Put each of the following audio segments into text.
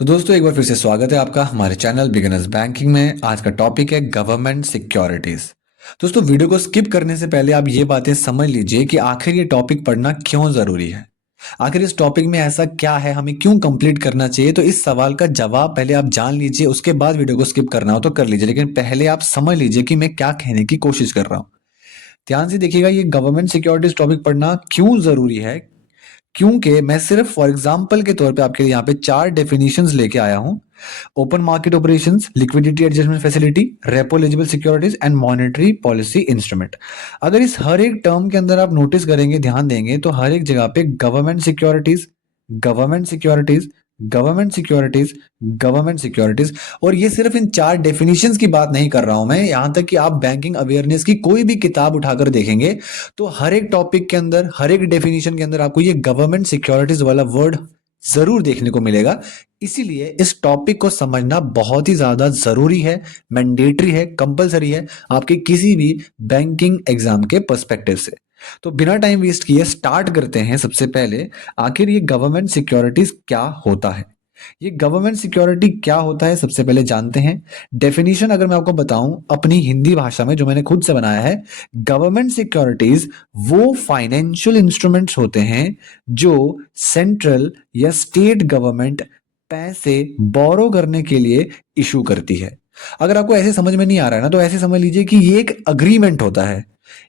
तो दोस्तों एक बार फिर से स्वागत है आपका हमारे चैनल बिगिनर्स बैंकिंग में। आज का टॉपिक है गवर्नमेंट सिक्योरिटीज। दोस्तों वीडियो को स्किप करने से पहले आप ये बातें समझ लीजिए कि आखिर ये टॉपिक पढ़ना क्यों जरूरी है। आखिर इस टॉपिक में ऐसा क्या है, हमें क्यों कंप्लीट करना चाहिए। तो इस सवाल का जवाब पहले आप जान लीजिए, उसके बाद वीडियो को स्किप करना हो तो कर लीजिए, लेकिन पहले आप समझ लीजिए कि मैं क्या कहने की कोशिश कर रहा हूँ। ध्यान से देखिएगा, ये गवर्नमेंट सिक्योरिटीज टॉपिक पढ़ना क्यों जरूरी है, क्योंकि मैं सिर्फ फॉर एग्जांपल के तौर पे आपके लिए यहाँ पे 4 डेफिनेशंस लेके आया हूं। Open market operations, liquidity adjustment facility, repo eligible securities and monetary policy instrument. अगर इस हर एक टर्म के अंदर आप नोटिस करेंगे, ध्यान देंगे, तो हर एक जगह पे government securities, government securities, government securities, government securities. और ये सिर्फ इन 4 डेफिनेशंस की बात नहीं कर रहा हूं मैं, यहां तक कि आप बैंकिंग अवेयरनेस की कोई भी किताब उठाकर देखेंगे तो हर एक टॉपिक के अंदर, हर एक डेफिनेशन के अंदर आपको ये गवर्नमेंट सिक्योरिटीज वाला वर्ड जरूर देखने को मिलेगा। इसीलिए इस टॉपिक को समझना बहुत ही ज्यादा जरूरी है, मैंडेटरी है, कंपलसरी है आपके किसी भी बैंकिंग एग्जाम के पर्सपेक्टिव से। तो बिना टाइम वेस्ट किए स्टार्ट करते हैं। सबसे पहले आखिर ये गवर्नमेंट सिक्योरिटीज क्या होता है। ये गवर्नमेंट सिक्योरिटी क्या होता है सबसे पहले जानते हैं। डेफिनेशन अगर मैं आपको बताऊं अपनी हिंदी भाषा में, जो मैंने खुद से बनाया है, गवर्नमेंट सिक्योरिटीज वो फाइनेंशियल इंस्ट्रूमेंट्स होते हैं जो सेंट्रल या स्टेट गवर्नमेंट पैसे बोरो करने के लिए इशू करती है। अगर आपको ऐसे समझ में नहीं आ रहा है ना, तो ऐसे समझ लीजिए कि ये एक अग्रीमेंट होता है।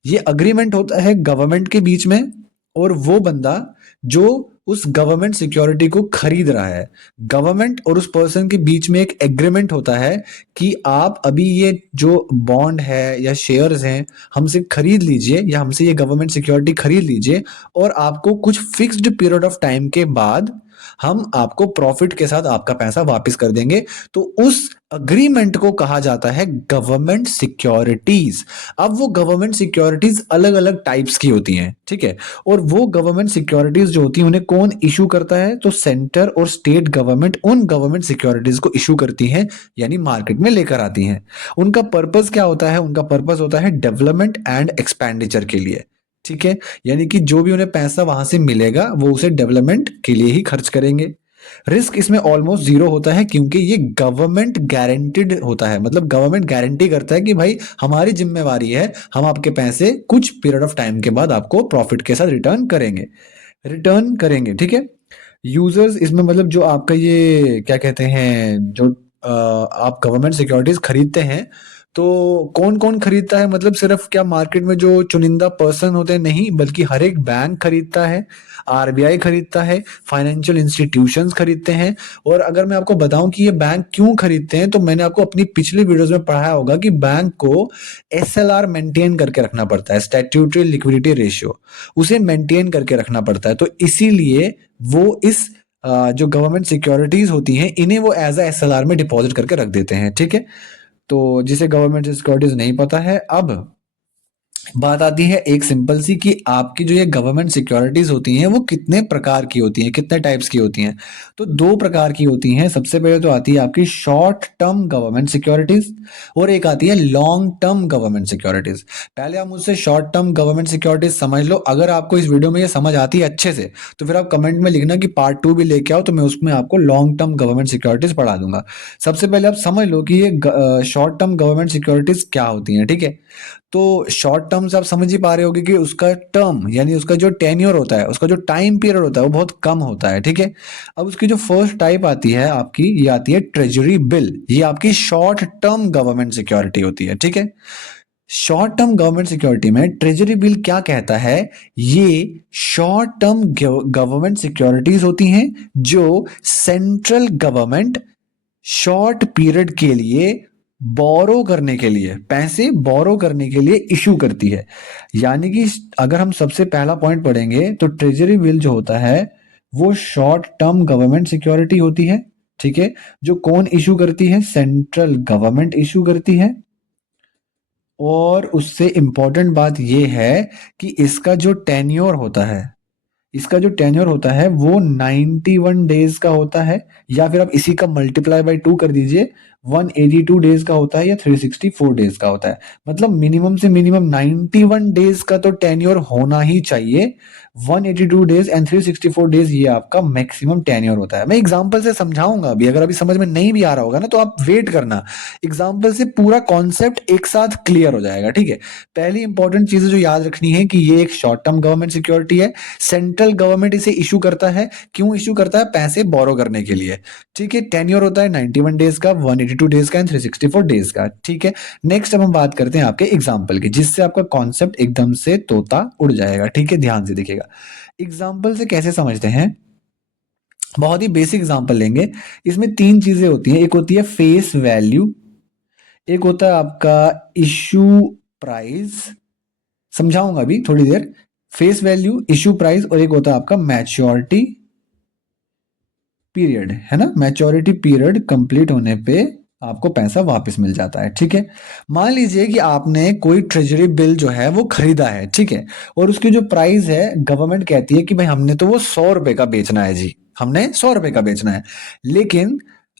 ये अग्रीमेंट होता है गवर्नमेंट के बीच में और वो बंदा जो उस गवर्नमेंट सिक्योरिटी को खरीद रहा है। गवर्नमेंट और उस पर्सन के बीच में एक एग्रीमेंट होता है कि आप अभी ये जो बॉन्ड है या शेयर्स हैं हमसे खरीद लीजिए, या हमसे ये गवर्नमेंट सिक्योरिटी खरीद लीजिए, और आपको कुछ फिक्स्ड पीरियड ऑफ टाइम के बाद हम आपको प्रॉफिट के साथ आपका पैसा वापस कर देंगे। तो उस अग्रीमेंट को कहा जाता है गवर्नमेंट सिक्योरिटीज। अब वो गवर्नमेंट सिक्योरिटीज अलग अलग टाइप्स की होती हैं, ठीक है। और वो गवर्नमेंट सिक्योरिटीज जो होती हैं उन्हें कौन इशू करता है, तो सेंटर और स्टेट गवर्नमेंट उन गवर्नमेंट सिक्योरिटीज को इशू करती हैं, यानी मार्केट में लेकर आती हैं। उनका पर्पस क्या होता है, उनका पर्पस होता है डेवलपमेंट एंड एक्सपेंडिचर के लिए, ठीक है। यानी कि जो भी उन्हें पैसा वहां से मिलेगा वो उसे डेवलपमेंट के लिए ही खर्च करेंगे। रिस्क इसमें ऑलमोस्ट जीरो होता है क्योंकि ये गवर्नमेंट गारंटीड होता है, मतलब गवर्नमेंट गारंटी करता है कि भाई हमारी जिम्मेवारी है, हम आपके पैसे कुछ पीरियड ऑफ टाइम के बाद आपको प्रॉफिट के साथ रिटर्न करेंगे, ठीक है। यूजर्स इसमें मतलब जो आपका ये क्या कहते हैं, जो आप गवर्नमेंट सिक्योरिटीज खरीदते हैं, तो कौन कौन खरीदता है, मतलब सिर्फ क्या मार्केट में जो चुनिंदा पर्सन होते हैं, नहीं, बल्कि हर एक बैंक खरीदता है, आरबीआई खरीदता है, फाइनेंशियल इंस्टीट्यूशंस खरीदते हैं। और अगर मैं आपको बताऊं कि ये बैंक क्यों खरीदते हैं, तो मैंने आपको अपनी पिछली वीडियोस में पढ़ाया होगा कि बैंक को एसएलआर मेंटेन करके रखना पड़ता है, स्टैट्यूटरी लिक्विडिटी रेशियो, उसे मेंटेन करके रखना पड़ता है। तो इसीलिए वो इस जो गवर्नमेंट सिक्योरिटीज होती हैं इन्हें वो एज अ एसएलआर में डिपॉजिट करके रख देते हैं, ठीक है। तो जिसे गवर्नमेंट सिक्योरिटीज नहीं पता है, अब बात आती है एक सिंपल सी कि आपकी जो ये गवर्नमेंट सिक्योरिटीज होती हैं वो कितने प्रकार की होती हैं, कितने टाइप्स की होती हैं। तो 2 प्रकार की होती हैं। सबसे पहले तो आती है आपकी शॉर्ट टर्म गवर्नमेंट सिक्योरिटीज और एक आती है लॉन्ग टर्म गवर्नमेंट सिक्योरिटीज। पहले आप मुझसे शॉर्ट टर्म गवर्नमेंट सिक्योरिटीज समझ लो। अगर आपको इस वीडियो में ये समझ आती है अच्छे से, तो फिर आप कमेंट में लिखना कि पार्ट 2 भी लेके आओ, तो मैं उसमें आपको लॉन्ग टर्म गवर्नमेंट सिक्योरिटीज पढ़ा दूंगा। सबसे पहले आप समझ लो कि ये शॉर्ट टर्म गवर्नमेंट सिक्योरिटीज क्या होती हैं, ठीक है। तो शॉर्ट टर्म से आप समझ ही पा रहे होगे कि उसका टर्म यानी उसका जो टेन्योर होता है, उसका जो टाइम पीरियड होता है वो बहुत कम होता है, ठीक है। अब उसकी जो फर्स्ट टाइप आती है आपकी, ये आती है ट्रेजरी बिल। ये आपकी शॉर्ट टर्म गवर्नमेंट सिक्योरिटी होती है, ठीक है। शॉर्ट टर्म गवर्नमेंट सिक्योरिटी में ट्रेजरी बिल क्या कहता है, ये शॉर्ट टर्म गवर्नमेंट सिक्योरिटीज होती हैं जो सेंट्रल गवर्नमेंट शॉर्ट पीरियड के लिए बोरो करने के लिए, पैसे बोरो करने के लिए इशू करती है। यानी कि अगर हम सबसे पहला पॉइंट पढ़ेंगे तो ट्रेजरी बिल जो होता है वो शॉर्ट टर्म गवर्नमेंट सिक्योरिटी होती है, ठीक है। जो कौन इशू करती है, सेंट्रल गवर्नमेंट इशू करती है। और उससे इंपॉर्टेंट बात यह है कि इसका जो टेन्योर होता है वो 91 डेज का होता है, या फिर आप इसी का मल्टीप्लाई बाय 2 कर दीजिए, 182 डेज का होता है या 364 डेज का होता है। मतलब मिनिमम से मिनिमम 91 डेज का तो टेन्योर होना ही चाहिए। 182 डेज एंड 364 डेज ये आपका मैक्सिमम टेन्योर होता है। मैं एग्जांपल से समझाऊंगा अभी, अगर अभी समझ में नहीं भी आ रहा होगा ना तो आप वेट करना, एग्जांपल से पूरा कॉन्सेप्ट एक साथ क्लियर हो जाएगा, ठीक है। पहली इंपॉर्टेंट चीजें जो याद रखनी है कि ये एक शॉर्ट टर्म गवर्नमेंट सिक्योरिटी है। सेंट्रल गवर्नमेंट इसे इशू करता है। क्यों इशू करता है? पैसे बोरो करने के लिए, ठीक है। टेन्योर होता है 91 डेज का, 182 डेज का एंड 364 डेज का, ठीक है। नेक्स्ट अब हम बात करते हैं आपके एग्जाम्पल की, जिससे आपका कॉन्सेप्ट एकदम से तोता उड़ जाएगा, ठीक है। ध्यान से देखिएगा एग्जाम्पल से कैसे समझते हैं। बहुत ही बेसिक एग्जाम्पल लेंगे। इसमें तीन चीजें होती हैं, एक होती है फेस वैल्यू, एक होता है आपका इशू प्राइस, समझाऊंगा अभी थोड़ी देर। फेस वैल्यू, इशू प्राइस, और एक होता है आपका मैच्योरिटी पीरियड, है ना। मैच्योरिटी पीरियड कंप्लीट होने पे आपको पैसा वापस मिल जाता है, ठीक है। मान लीजिए कि आपने कोई ट्रेजरी बिल जो है वो खरीदा है, ठीक है, और उसकी जो प्राइस है गवर्नमेंट कहती है कि भाई हमने तो वो 100 रुपए का बेचना है जी, हमने 100 रुपए का बेचना है। लेकिन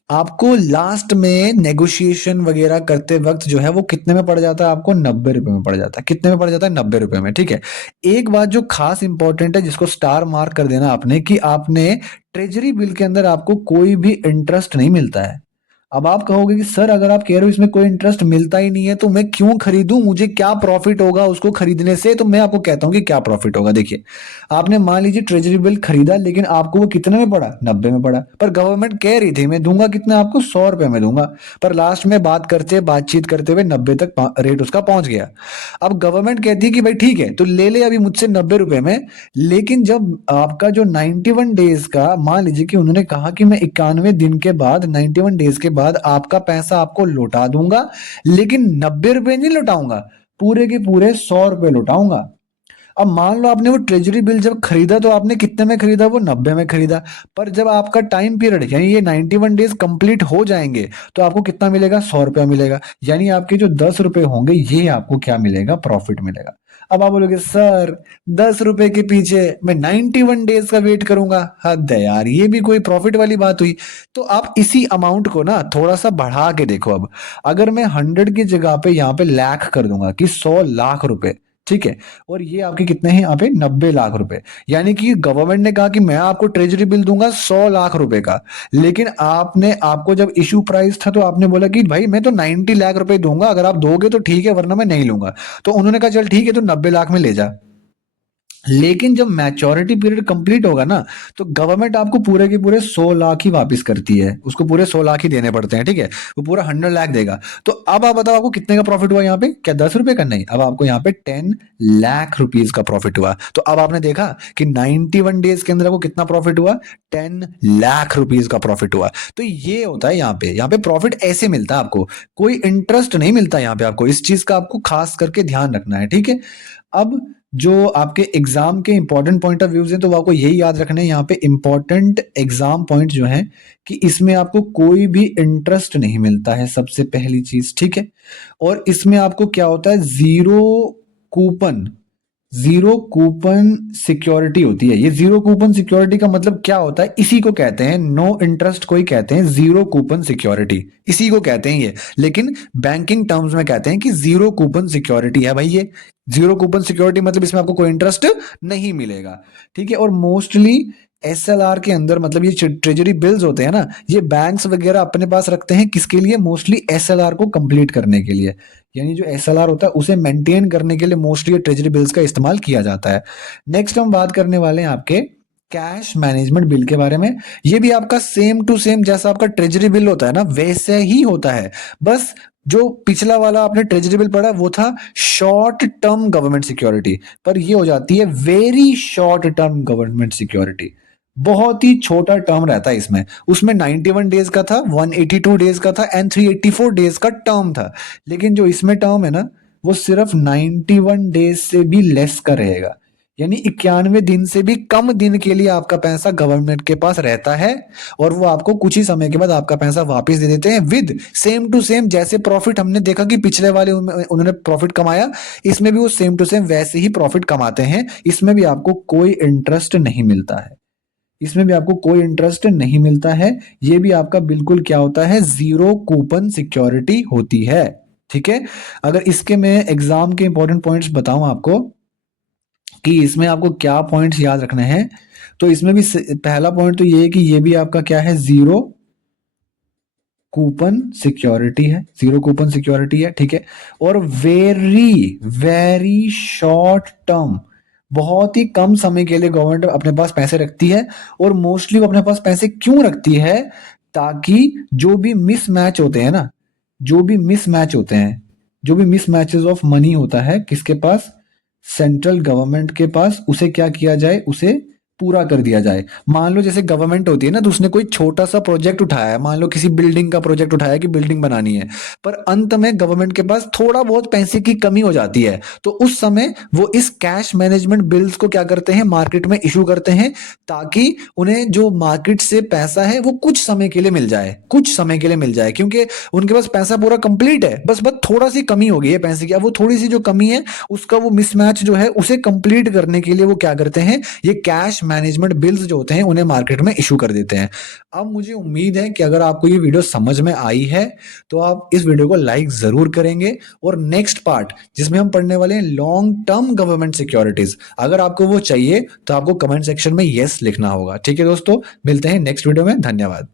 आपको लास्ट में नेगोशिएशन वगैरह करते वक्त जो है वो कितने में पड़ जाता है? आपको 90 रुपए में पड़ जाता है। कितने में पड़ जाता है? 90 रुपए में, ठीक है। एक बात जो खास इंपॉर्टेंट है, जिसको स्टार मार्क कर देना आपने, कि आपने ट्रेजरी बिल के अंदर आपको कोई भी इंटरेस्ट नहीं मिलता है। अब आप कहोगे कि सर अगर आप कह रहे हो इसमें कोई इंटरेस्ट मिलता ही नहीं है तो मैं क्यों खरीदूं, मुझे क्या प्रॉफिट होगा उसको खरीदने से? तो मैं आपको कहता हूं कि क्या प्रॉफिट होगा। देखिए, आपने मान लीजिए ट्रेजरी बिल खरीदा, लेकिन आपको वो कितने में पड़ा? 90 में पड़ा। पर गवर्नमेंट कह रही थी मैं दूंगा कितना आपको? 100 रुपए में दूंगा। पर लास्ट में बातचीत करते हुए 90 तक रेट उसका पहुंच गया। अब गवर्नमेंट कहती है कि भाई ठीक है तो ले ले अभी मुझसे 90 रुपए में। लेकिन जब आपका जो 91 डेज का, मान लीजिए कि उन्होंने कहा कि मैं 91 दिन के बाद, 91 डेज के बाद आपका पैसा आपको लौटा दूंगा, लेकिन 90 रुपए नहीं लौटाऊंगा, पूरे के पूरे 100 रुपए लौटाऊंगा। अब मान लो आपने वो ट्रेजरी बिल जब खरीदा तो आपने कितने में खरीदा? वो 90 में खरीदा। पर जब आपका टाइम पीरियड यानी ये 91 डेज कंप्लीट हो जाएंगे तो आपको कितना मिलेगा? 100 रुपया मिलेगा। यानी आपके जो 10 रुपए होंगे ये आपको क्या मिलेगा? प्रॉफिट मिलेगा। अब आप बोलोगे सर 10 रुपए के पीछे मैं 91 डेज का वेट करूंगा, हद है यार, ये भी कोई प्रॉफिट वाली बात हुई? तो आप इसी अमाउंट को ना थोड़ा सा बढ़ा के देखो। अब अगर मैं 100 की जगह पे यहाँ पे लाख कर दूंगा कि 100 लाख रुपए, ठीक है, और ये आपके कितने हैं यहाँ पे? 90 लाख रुपए। यानी कि गवर्नमेंट ने कहा कि मैं आपको ट्रेजरी बिल दूंगा 100 लाख रुपए का, लेकिन आपको जब इशू प्राइस था तो आपने बोला कि भाई मैं तो 90 लाख रुपए दूंगा, अगर आप दोगे तो ठीक है वरना मैं नहीं लूंगा। तो उन्होंने कहा चल ठीक है तो 90 लाख में ले जा। लेकिन जब मैच्योरिटी पीरियड कंप्लीट होगा ना तो गवर्नमेंट आपको पूरे के पूरे 100 लाख ही वापस करती है, उसको पूरे 100 लाख ही देने पड़ते हैं, ठीक है। वो पूरा 100 लाख देगा। तो अब आप बताओ आपको कितने का प्रॉफिट हुआ यहाँ पे? क्या 10 रुपए का? नहीं, अब आपको यहाँ पे 10 लाख रुपीज का प्रॉफिट हुआ। तो अब आपने देखा कि 91 डेज के अंदर आपको कितना प्रॉफिट हुआ? 10 लाख रुपीज का प्रॉफिट हुआ। तो ये होता है यहाँ पे प्रॉफिट ऐसे मिलता है आपको, कोई इंटरेस्ट नहीं मिलता यहाँ पे आपको। इस चीज का आपको खास करके ध्यान रखना है, ठीक है। अब जो आपके एग्जाम के इंपॉर्टेंट पॉइंट ऑफ व्यूज हैं तो वो आपको यही याद रखना है, यहाँ पे इंपॉर्टेंट एग्जाम पॉइंट जो है कि इसमें आपको कोई भी इंटरेस्ट नहीं मिलता है, सबसे पहली चीज, ठीक है। और इसमें आपको क्या होता है? कूपन जीरो कूपन सिक्योरिटी होती है। ये जीरो कूपन सिक्योरिटी का मतलब क्या होता है? इसी को कहते हैं नो इंटरेस्ट को ही कहते हैं जीरो कूपन सिक्योरिटी, इसी को कहते हैं ये। लेकिन बैंकिंग टर्म्स में कहते हैं कि जीरो कूपन सिक्योरिटी है भाई ये। जीरो कूपन सिक्योरिटी मतलब इसमें आपको कोई इंटरेस्ट नहीं मिलेगा, ठीक है। और मोस्टली एसएलआर के अंदर, मतलब ये ट्रेजरी बिल्स होते हैं ना, ये बैंक्स वगैरह अपने पास रखते हैं किसके लिए? मोस्टली एसएलआर को कंप्लीट करने के लिए। यानी जो एसएलआर होता है उसे मेंटेन करने के लिए मोस्टली ट्रेजरी बिल्स का इस्तेमाल किया जाता है। नेक्स्ट हम बात करने वाले हैं आपके कैश मैनेजमेंट बिल के बारे में। ये भी आपका सेम टू सेम जैसा आपका ट्रेजरी बिल होता है ना वैसे ही होता है। बस जो पिछला वाला आपने ट्रेजरी बिल पढ़ा वो था शॉर्ट टर्म गवर्नमेंट सिक्योरिटी, पर ये हो जाती है very short term government security. बहुत ही छोटा टर्म रहता है इसमें। उसमें 91 डेज का था, 182 डेज का था एंड 384 डेज का टर्म था। लेकिन जो इसमें टर्म है ना वो सिर्फ 91 डेज से भी लेस का रहेगा। यानी 91 दिन से भी कम दिन के लिए आपका पैसा गवर्नमेंट के पास रहता है, और वो आपको कुछ ही समय के बाद आपका पैसा वापस दे देते हैं विद सेम टू सेम। जैसे प्रॉफिट हमने देखा कि पिछले वाले उन्होंने प्रॉफिट कमाया, इसमें भी वो सेम टू सेम वैसे ही प्रॉफिट कमाते हैं। इसमें भी आपको कोई इंटरेस्ट नहीं मिलता है। इसमें भी आपको कोई इंटरेस्ट नहीं मिलता है। ये भी आपका बिल्कुल क्या होता है, जीरो कूपन सिक्योरिटी होती है। ठीक है। अगर इसके मैं एग्जाम के इंपॉर्टेंट पॉइंट्स बताऊं आपको कि इसमें आपको क्या पॉइंट्स याद रखने हैं, तो इसमें भी पहला पॉइंट तो ये है कि ये भी आपका क्या है, जीरो कूपन सिक्योरिटी है, जीरो कूपन सिक्योरिटी है। ठीक है। और वेरी वेरी शॉर्ट टर्म, बहुत ही कम समय के लिए गवर्नमेंट अपने पास पैसे रखती है। और मोस्टली वो अपने पास पैसे क्यों रखती है, ताकि जो भी मिसमैच होते हैं ना, जो भी मिसमैच होते हैं, जो भी मिसमैचेस ऑफ मनी होता है किसके पास, सेंट्रल गवर्नमेंट के पास, उसे क्या किया जाए, उसे पूरा कर दिया जाए। मान लो जैसे गवर्नमेंट होती है ना, तो उसने कोई छोटा सा प्रोजेक्ट उठाया है, मान लो किसी बिल्डिंग का प्रोजेक्ट उठाया कि बिल्डिंग बनानी है, पर अंत में गवर्नमेंट के पास थोड़ा बहुत पैसे की कमी हो जाती है, तो उस समय वो इस कैश मैनेजमेंट बिल्स को क्या करते हैं, मार्केट में इशू करते हैं, ताकि उन्हें जो मार्केट से पैसा है वो कुछ समय के लिए मिल जाए, कुछ समय के लिए मिल जाए, क्योंकि उनके पास पैसा पूरा कंप्लीट है, बस बस थोड़ा सी कमी हो गई है पैसे की। अब वो थोड़ी सी जो कमी है, उसका वो मिसमैच जो है उसे कंप्लीट करने के लिए वो क्या करते हैं, ये कैश मैनेजमेंट बिल्स जो होते हैं उन्हें मार्केट में इशू कर देते हैं। अब मुझे उम्मीद है कि अगर आपको ये वीडियो समझ में आई है, तो आप इस वीडियो को लाइक जरूर करेंगे। और नेक्स्ट पार्ट जिसमें हम पढ़ने वाले हैं लॉन्ग टर्म गवर्नमेंट सिक्योरिटीज, अगर आपको वो चाहिए तो आपको कमेंट सेक्शन में यस लिखना होगा। ठीक है दोस्तों, मिलते हैं नेक्स्ट वीडियो में। धन्यवाद।